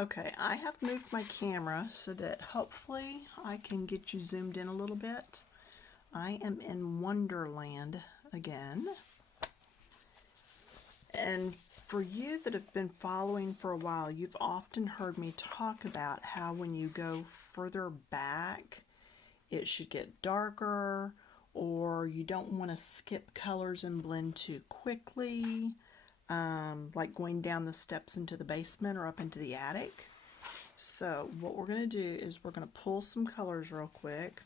Okay, I have moved my camera so that hopefully I can get you zoomed in a little bit. I am in Wonderland again. And for you that have been following for a while, you've often heard me talk about how when you go further back, it should get darker, or you don't want to skip colors and blend too quickly, like going down the steps into the basement or up into the attic. So what we're going to do is we're going to pull some colors real quick,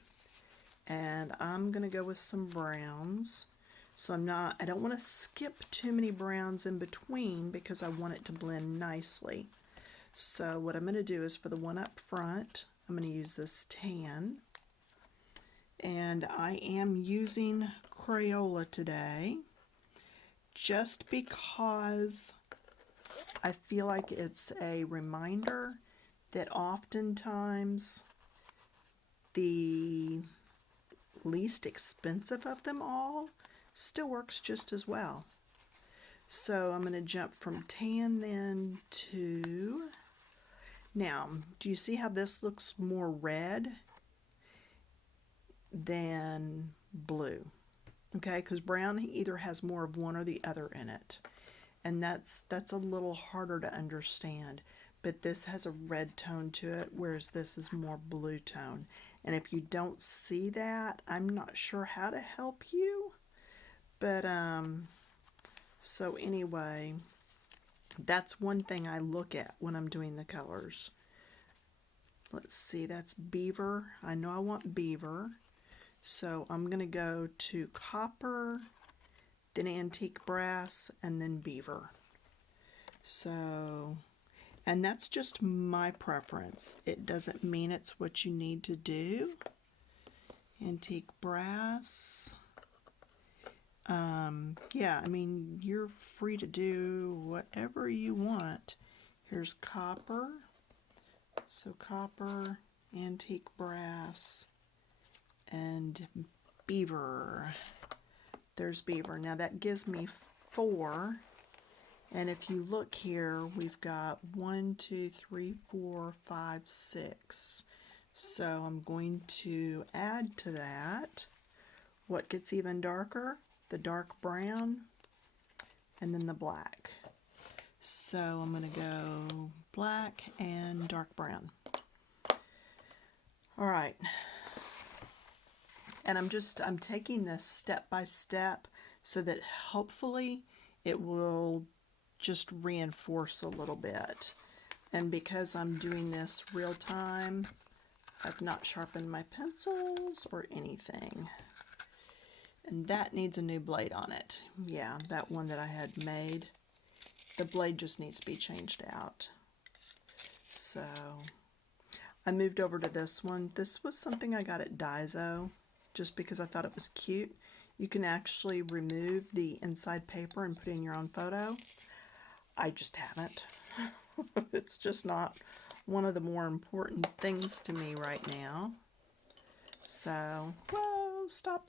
and I'm going to go with some browns. So I don't want to skip too many browns in between because I want it to blend nicely. So what I'm going to do is for the one up front, I'm going to use this tan. And I am using Crayola today just because I feel like it's a reminder that oftentimes the least expensive of them all still works just as well. So I'm going to jump from tan then to, now do you see how this looks more red than blue? Okay, because brown either has more of one or the other in it, and that's a little harder to understand. But this has a red tone to it, whereas this is more blue tone. And if you don't see that, I'm not sure how to help you. But so anyway, that's one thing I look at when I'm doing the colors. Let's see, that's Beaver. I know I want Beaver. So I'm going to go to copper, then antique brass, and then Beaver. So, and that's just my preference. It doesn't mean it's what you need to do. Antique brass. Yeah, I mean, you're free to do whatever you want. Here's copper. So copper, antique brass, and Beaver. There's Beaver. Now that gives me 4. And if you look here, we've got 1, 2, 3, 4, 5, 6. So I'm going to add to that what gets even darker, the dark brown, and then the black. So I'm going to go black and dark brown. All right. And I'm taking this step by step so that hopefully it will just reinforce a little bit. And because I'm doing this real time, I've not sharpened my pencils or anything. And that needs a new blade on it. Yeah, that one that I had made, the blade just needs to be changed out. So I moved over to this one. This was something I got at Daiso just because I thought it was cute. You can actually remove the inside paper and put in your own photo. I just haven't. It's just not one of the more important things to me right now. So, whoa, stop.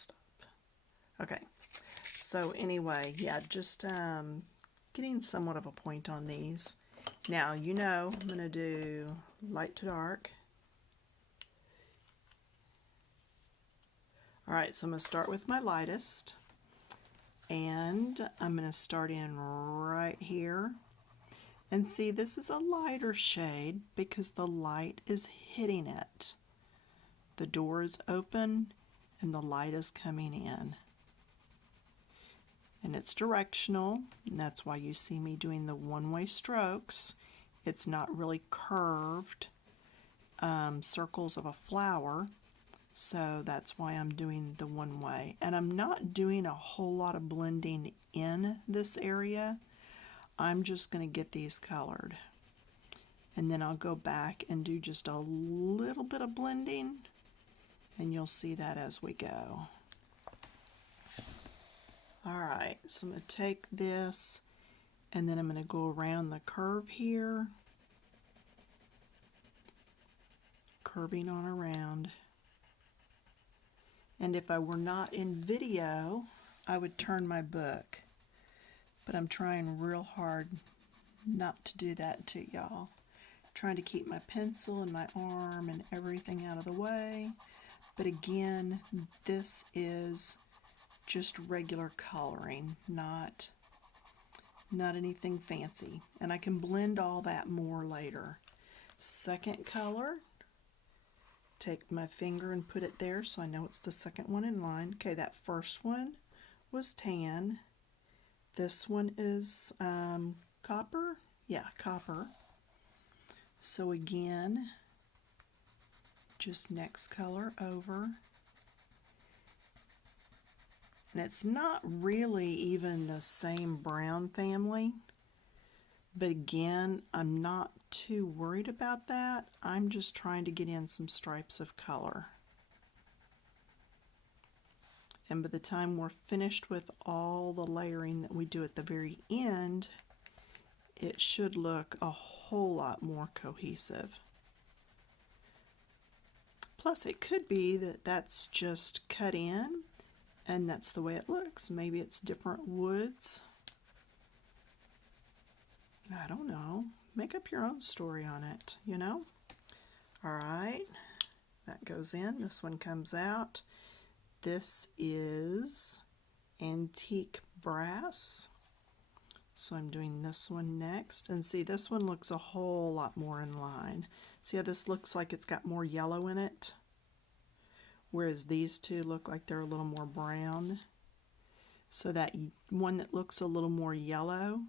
Okay, so anyway, yeah, just getting somewhat of a point on these. Now, you know, I'm going to do light to dark. All right, so I'm going to start with my lightest. And I'm going to start in right here. And see, this is a lighter shade because the light is hitting it. The door is open and the light is coming in. And it's directional, and that's why you see me doing the one-way strokes. It's not really curved circles of a flower, so that's why I'm doing the one way. And I'm not doing a whole lot of blending in this area. I'm just going to get these colored. And then I'll go back and do just a little bit of blending, and you'll see that as we go. Alright, so I'm going to take this, and then I'm going to go around the curve here, curving on around. And if I were not in video, I would turn my book. But I'm trying real hard not to do that to y'all. trying to keep my pencil and my arm and everything out of the way. But again, this is just regular coloring, not anything fancy. And I can blend all that more later. Second color, take my finger and put it there so I know it's the second one in line. Okay, that first one was tan. This one is copper. Yeah, copper. So again, just next color over. And it's not really even the same brown family, but again, I'm not too worried about that. I'm just trying to get in some stripes of color. And by the time we're finished with all the layering that we do at the very end, it should look a whole lot more cohesive. Plus, it could be that that's just cut in and that's the way it looks. Maybe it's different woods. I don't know. Make up your own story on it, you know? All right, that goes in. This one comes out. This is antique brass. So I'm doing this one next. And see, this one looks a whole lot more in line. See how this looks like it's got more yellow in it? Whereas these two look like they're a little more brown. So that one that looks a little more yellow,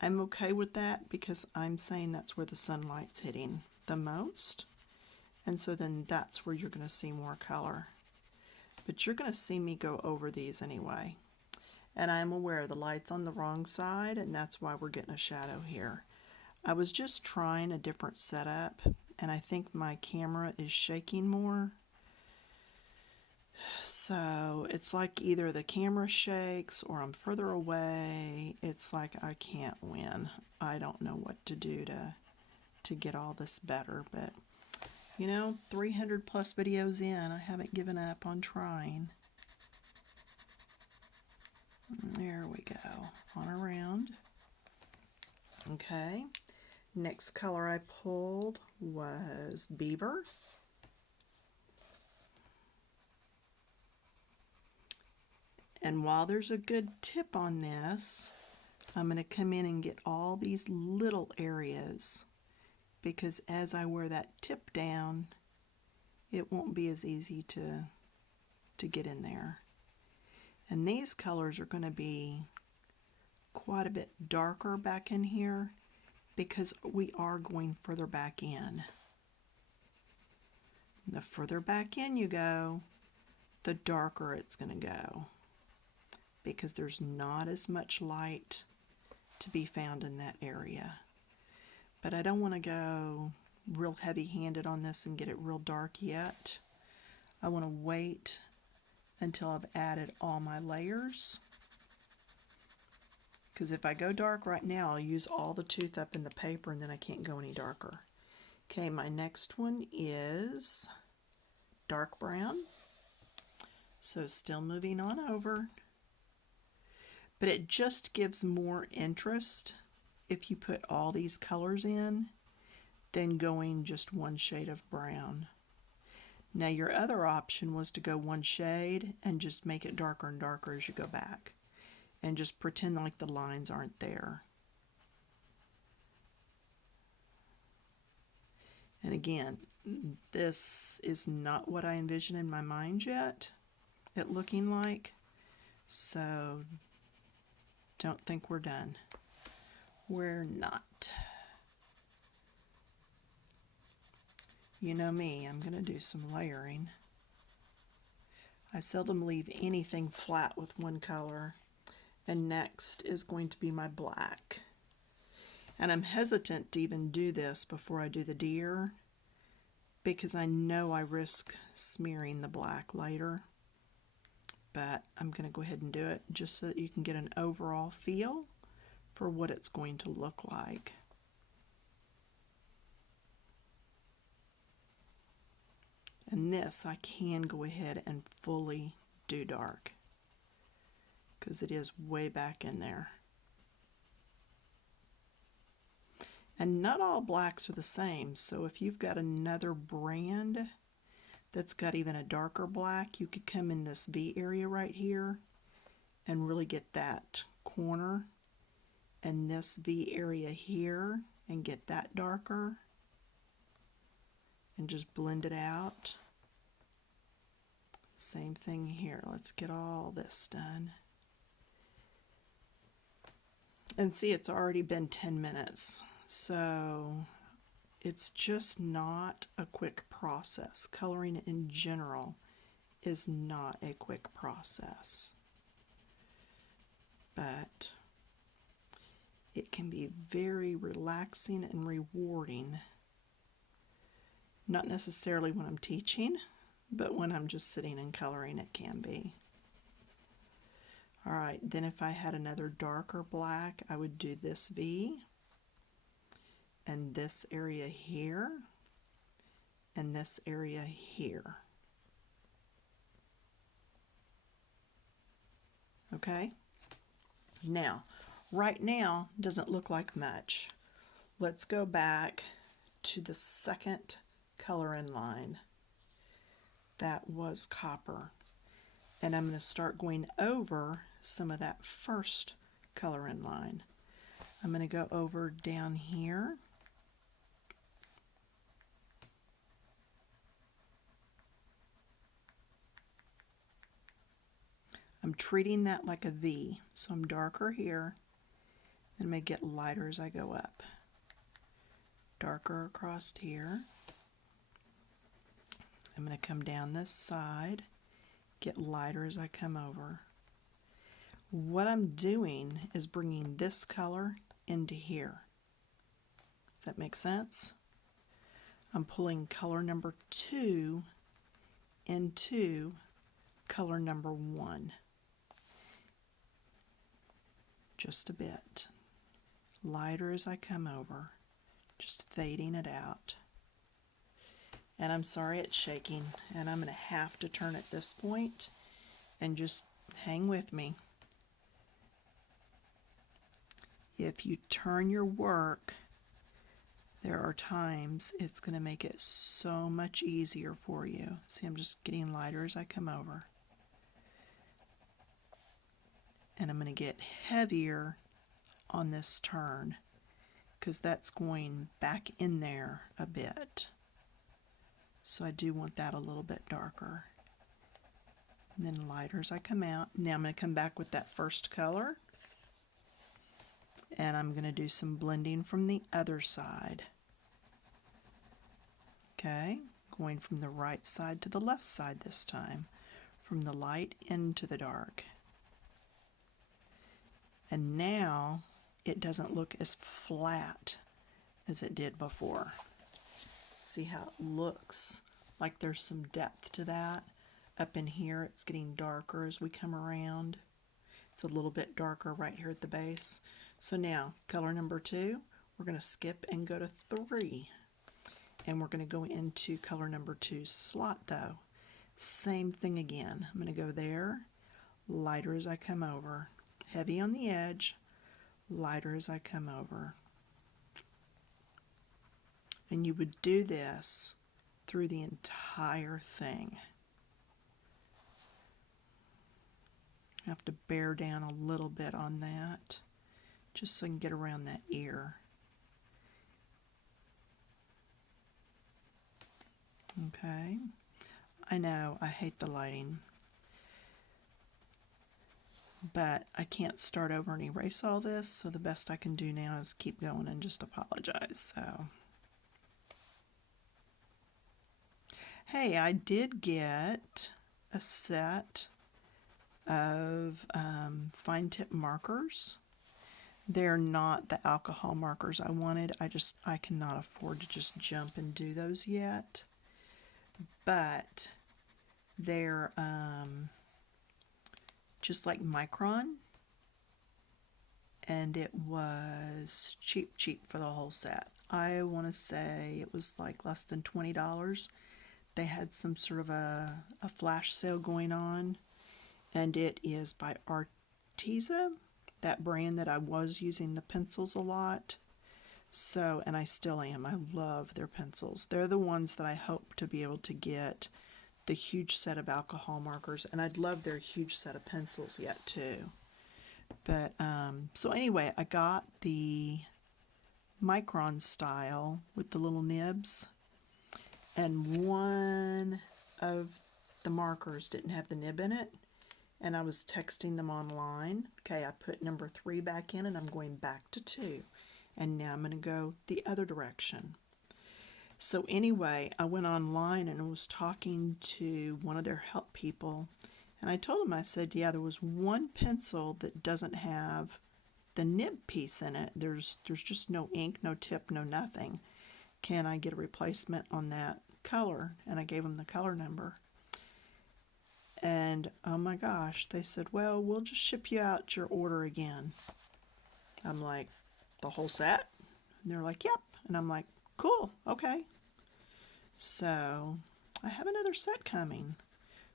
I'm okay with that because I'm saying that's where the sunlight's hitting the most. And so then that's where you're going to see more color. But you're going to see me go over these anyway. And I'm aware the light's on the wrong side, and that's why we're getting a shadow here. I was just trying a different setup, and I think my camera is shaking more. So it's like either the camera shakes or I'm further away. It's like I can't win. I don't know what to do to get all this better, but you know, 300 plus videos in, I haven't given up on trying. There we go, on around. Okay, next color I pulled was Beaver. And while there's a good tip on this, I'm going to come in and get all these little areas, because as I wear that tip down, it won't be as easy to get in there. And these colors are going to be quite a bit darker back in here because we are going further back in. The further back in you go, the darker it's going to go, because there's not as much light to be found in that area. But I don't want to go real heavy-handed on this and get it real dark yet. I want to wait until I've added all my layers, because if I go dark right now, I'll use all the tooth up in the paper and then I can't go any darker. Okay, my next one is dark brown. So still moving on over. But it just gives more interest if you put all these colors in than going just one shade of brown. Now your other option was to go one shade and just make it darker and darker as you go back and just pretend like the lines aren't there. And again, this is not what I envision in my mind yet, it looking like, so don't think we're done. We're not. You know me, I'm going to do some layering. I seldom leave anything flat with one color. And next is going to be my black. And I'm hesitant to even do this before I do the deer, because I know I risk smearing the black later. But I'm going to go ahead and do it just so that you can get an overall feel for what it's going to look like. And this I can go ahead and fully do dark, because it is way back in there. And not all blacks are the same, so if you've got another brand that's got even a darker black, you could come in this V area right here and really get that corner, and this V area here and get that darker, and just blend it out. Same thing here. Let's get all this done. And see, it's already been 10 minutes. So it's just not a quick process. Coloring in general is not a quick process. But it can be very relaxing and rewarding. Not necessarily when I'm teaching, but when I'm just sitting and coloring, it can be. All right, then if I had another darker black, I would do this V, and this area here, and this area here. Okay? Now, right now doesn't look like much. Let's go back to the second color in line. That was copper. And I'm going to start going over some of that first color in line. I'm going to go over down here. I'm treating that like a V, so I'm darker here, and I'm going to get lighter as I go up. Darker across here. I'm going to come down this side, get lighter as I come over. What I'm doing is bringing this color into here. Does that make sense? I'm pulling color number 2 into color number 1. Just a bit. Lighter as I come over. Just fading it out. And I'm sorry it's shaking, and I'm going to have to turn at this point, and just hang with me. If you turn your work, there are times it's going to make it so much easier for you. See, I'm just getting lighter as I come over. And I'm going to get heavier on this turn, because that's going back in there a bit. So I do want that a little bit darker. And then lighter as I come out. Now I'm going to come back with that first color. And I'm going to do some blending from the other side. Okay, going from the right side to the left side this time. From the light into the dark. And now it doesn't look as flat as it did before. See how it looks like there's some depth to that. Up in here it's getting darker as we come around. It's a little bit darker right here at the base. So now color number 2, we're going to skip and go to 3. And we're going to go into color number 2's slot though. Same thing again. I'm going to go there, lighter as I come over. Heavy on the edge, lighter as I come over. And you would do this through the entire thing. I have to bear down a little bit on that, just so I can get around that ear. Okay. I know, I hate the lighting. But I can't start over and erase all this, so the best I can do now is keep going and just apologize. So, hey, I did get a set of fine tip markers. They're not the alcohol markers I wanted. I cannot afford to just jump and do those yet. But they're just like Micron, and it was cheap for the whole set. I want to say it was like less than $20. They had some sort of a flash sale going on, and it is by Arteza, that brand that I was using the pencils a lot. So, and I still am. I love their pencils. They're the ones that I hope to be able to get the huge set of alcohol markers, and I'd love their huge set of pencils yet too. But so anyway, I got the micron style with the little nibs, and one of the markers didn't have the nib in it, and I was texting them online. Okay, I put number 3 back in, and I'm going back to 2, and now I'm going to go the other direction. So anyway, I went online and was talking to one of their help people, and I told him, I said, yeah, there was one pencil that doesn't have the nib piece in it. There's just no ink, no tip, no nothing. Can I get a replacement on that color? And I gave them the color number. And oh my gosh, they said, well, we'll just ship you out your order again. I'm like, the whole set? And they're like, yep. And I'm like, cool, okay. So I have another set coming,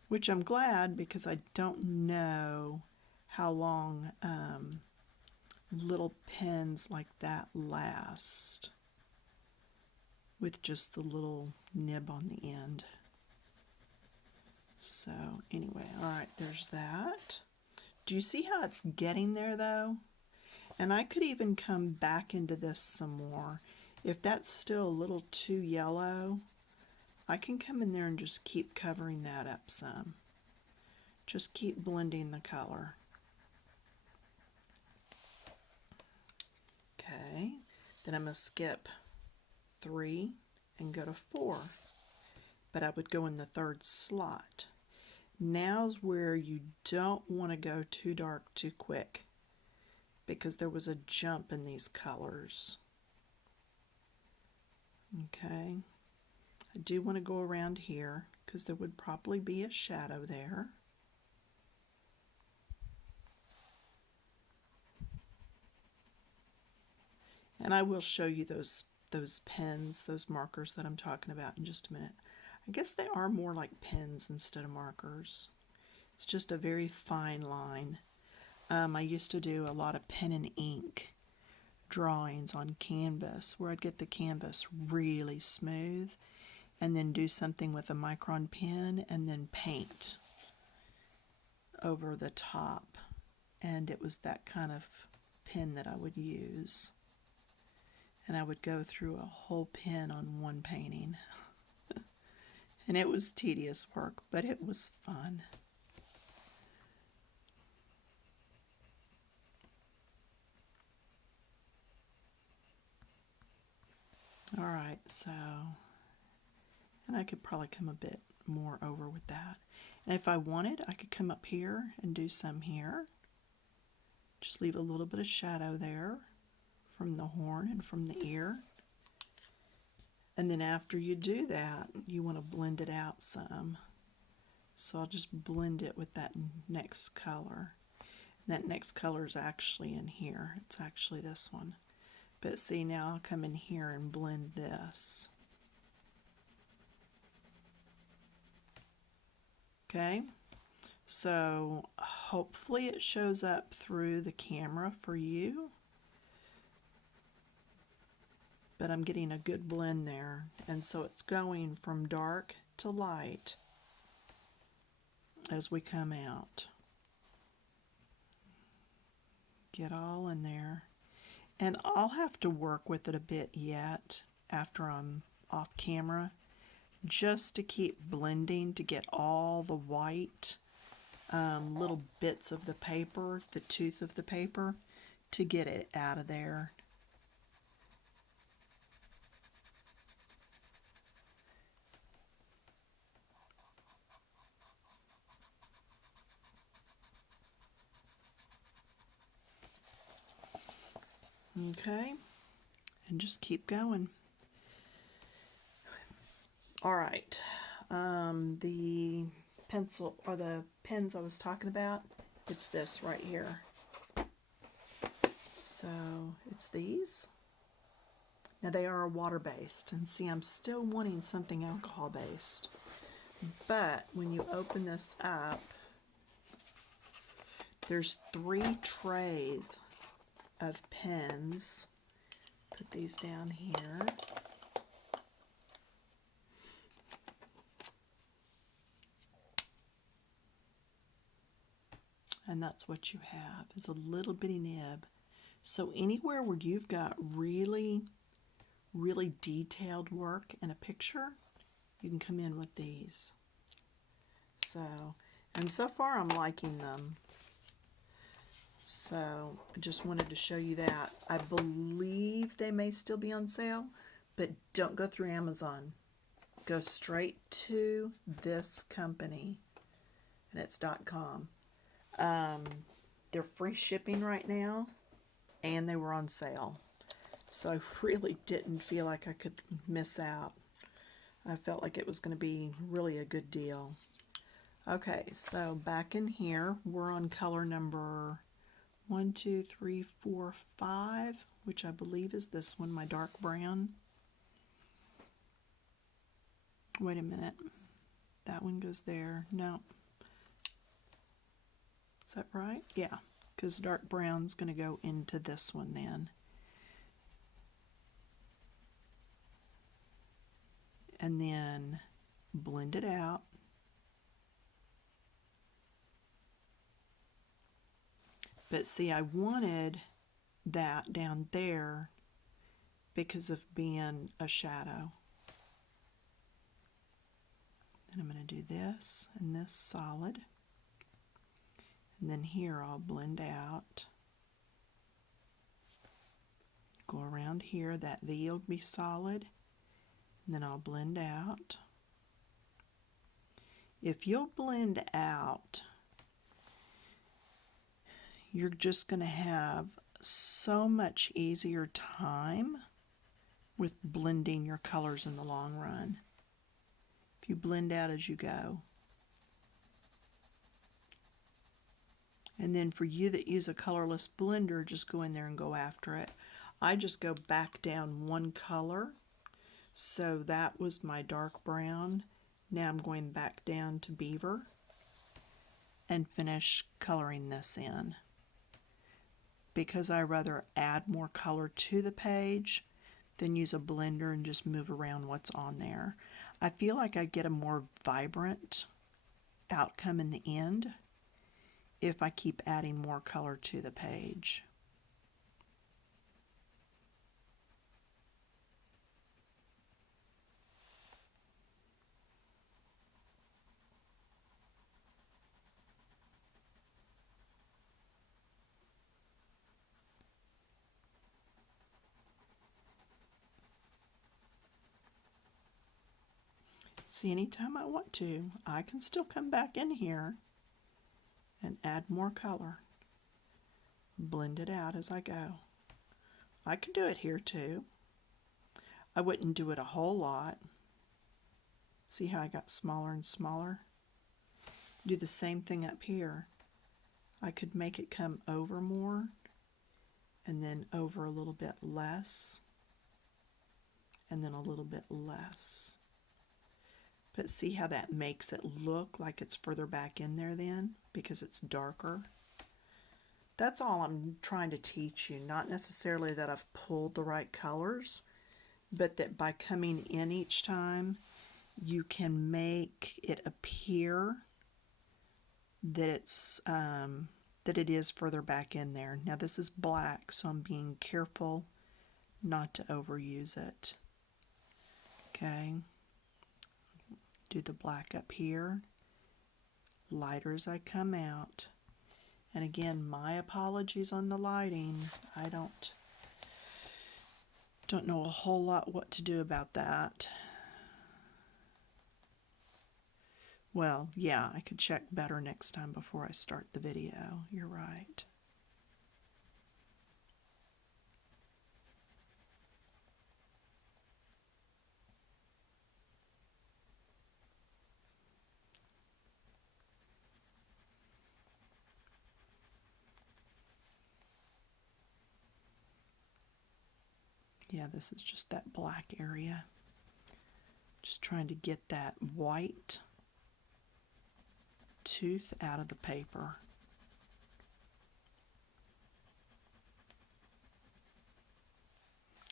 which I'm glad, because I don't know how long little pens like that last with just the little nib on the end. So anyway, all right, there's that. Do you see how it's getting there though? And I could even come back into this some more. If that's still a little too yellow, I can come in there and just keep covering that up some. Just keep blending the color. Okay, then I'm going to skip 3 and go to 4. But I would go in the 3rd slot. Now's where you don't want to go too dark too quick, because there was a jump in these colors. Okay, I do want to go around here because there would probably be a shadow there. And I will show you those pens, those markers that I'm talking about in just a minute. I guess they are more like pens instead of markers. It's just a very fine line. I used to do a lot of pen and ink drawings on canvas, where I'd get the canvas really smooth and then do something with a micron pen and then paint over the top. And it was that kind of pen that I would use. And I would go through a whole pen on one painting. And it was tedious work, but it was fun. All right, so, and I could probably come a bit more over with that. And if I wanted, I could come up here and do some here. Just leave a little bit of shadow there from the horn and from the ear. And then after you do that, you want to blend it out some. So I'll just blend it with that next color. And that next color is actually in here. It's actually this one. But see, now I'll come in here and blend this. Okay, so hopefully it shows up through the camera for you. But I'm getting a good blend there, and so it's going from dark to light as we come out. Get all in there. And I'll have to work with it a bit yet after I'm off camera, just to keep blending to get all the white little bits of the paper, the tooth of the paper, to get it out of there. Okay, and just keep going. All right, the pencil or the pens I was talking about, it's this right here. So it's these. Now they are water-based, and see, I'm still wanting something alcohol-based. But when you open this up, there's 3 trays of pens Put these down here. And that's what you have, is a little bitty nib. So anywhere where you've got really, really detailed work in a picture, you can come in with these. So, and so far I'm liking them. So I just wanted to show you that. I believe they may still be on sale, but don't go through Amazon. Go straight to this company, and it's .com. They're free shipping right now, and they were on sale. So I really didn't feel like I could miss out. I felt like it was going to be really a good deal. Okay, so back in here, we're on color number 1, 2, 3, 4, 5, which I believe is this one, my dark brown. Wait a minute. That one goes there. No. Is that right? Yeah, because dark brown's going to go into this one then. And then blend it out. But see, I wanted that down there because of being a shadow. Then I'm going to do this and this solid. And then here I'll blend out. Go around here, that V will be solid. And then I'll blend out. If you'll blend out, you're just going to have so much easier time with blending your colors in the long run. If you blend out as you go. And then for you that use a colorless blender, just go in there and go after it. I just go back down one color. So that was my dark brown. Now I'm going back down to Beaver and finish coloring this in. Because I rather add more color to the page than use a blender and just move around what's on there. I feel like I get a more vibrant outcome in the end if I keep adding more color to the page. See, anytime I want to, I can still come back in here and add more color. Blend it out as I go. I can do it here too. I wouldn't do it a whole lot. See how I got smaller and smaller? Do the same thing up here. I could make it come over more and then over a little bit less and then a little bit less. But see how that makes it look like it's further back in there then because it's darker? That's all I'm trying to teach you. Not necessarily that I've pulled the right colors, but that by coming in each time, you can make it appear that it's that it is further back in there. Now this is black, so I'm being careful not to overuse it. Okay. Do the black up here, lighter as I come out. And again, my apologies on the lighting. I don't know a whole lot what to do about that. Well, yeah, I could check better next time before I start the video. You're right. Yeah, this is just that black area. Just trying to get that white tooth out of the paper.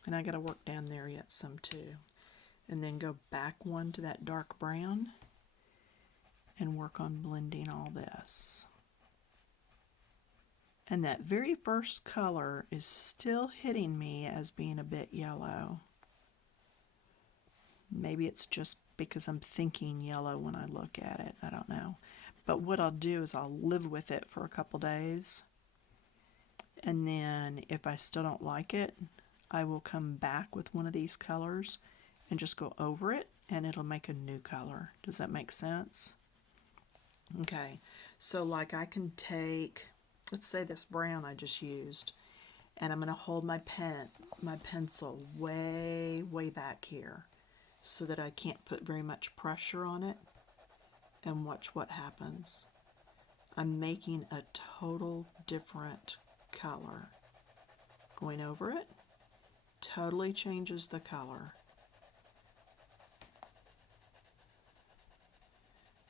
And I got to work down there yet some too. And then go back one to that dark brown and work on blending all this. And that very first color is still hitting me as being a bit yellow. Maybe it's just because I'm thinking yellow when I look at it. I don't know. But what I'll do is I'll live with it for a couple days. And then if I still don't like it, I will come back with one of these colors and just go over it, and it'll make a new color. Does that make sense? Okay, so like I can take, let's say this brown I just used, and I'm going to hold my pencil way back here so that I can't put very much pressure on it, and watch what happens. I'm making a total different color. Going over it totally changes the color.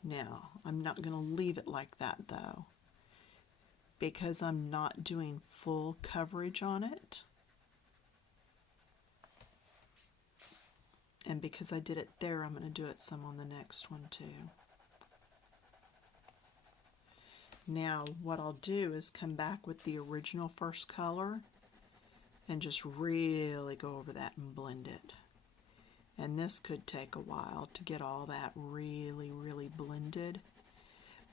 Now, I'm not going to leave it like that though, because I'm not doing full coverage on it. And because I did it there, I'm going to do it some on the next one too. Now, what I'll do is come back with the original first color and just really go over that and blend it. And this could take a while to get all that really blended.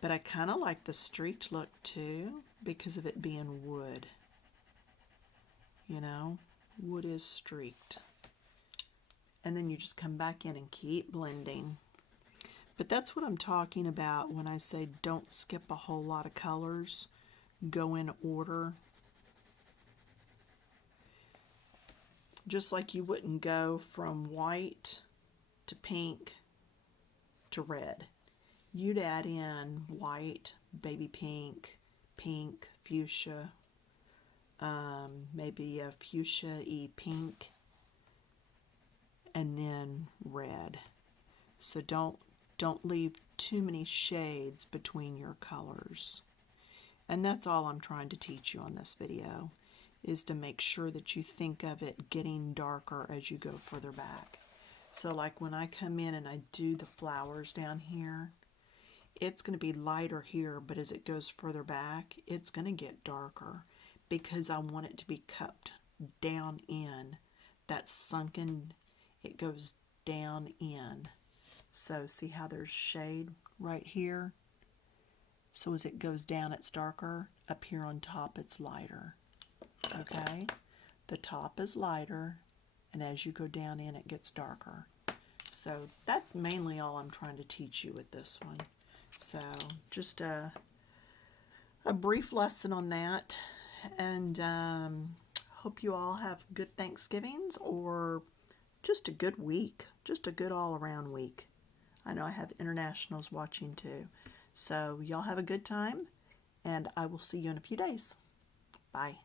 But I kind of like the streaked look too because of it being wood. You know, wood is streaked. And then you just come back in and keep blending. But that's what I'm talking about when I say don't skip a whole lot of colors. Go in order. Just like you wouldn't go from white to pink to red. You'd add in white, baby pink, pink, fuchsia, maybe a fuchsia-y pink, and then red. So don't leave too many shades between your colors. And that's all I'm trying to teach you on this video, is to make sure that you think of it getting darker as you go further back. So like when I come in and I do the flowers down here, it's going to be lighter here, but as it goes further back, it's going to get darker because I want it to be cupped down in. That sunken, it goes down in. So see how there's shade right here? So as it goes down, it's darker. Up here on top, it's lighter. Okay? The top is lighter, and as you go down in, it gets darker. So that's mainly all I'm trying to teach you with this one. So just a brief lesson on that, and hope you all have good Thanksgivings or just a good week, just a good all-around week. I know I have internationals watching too. So y'all have a good time, and I will see you in a few days. Bye.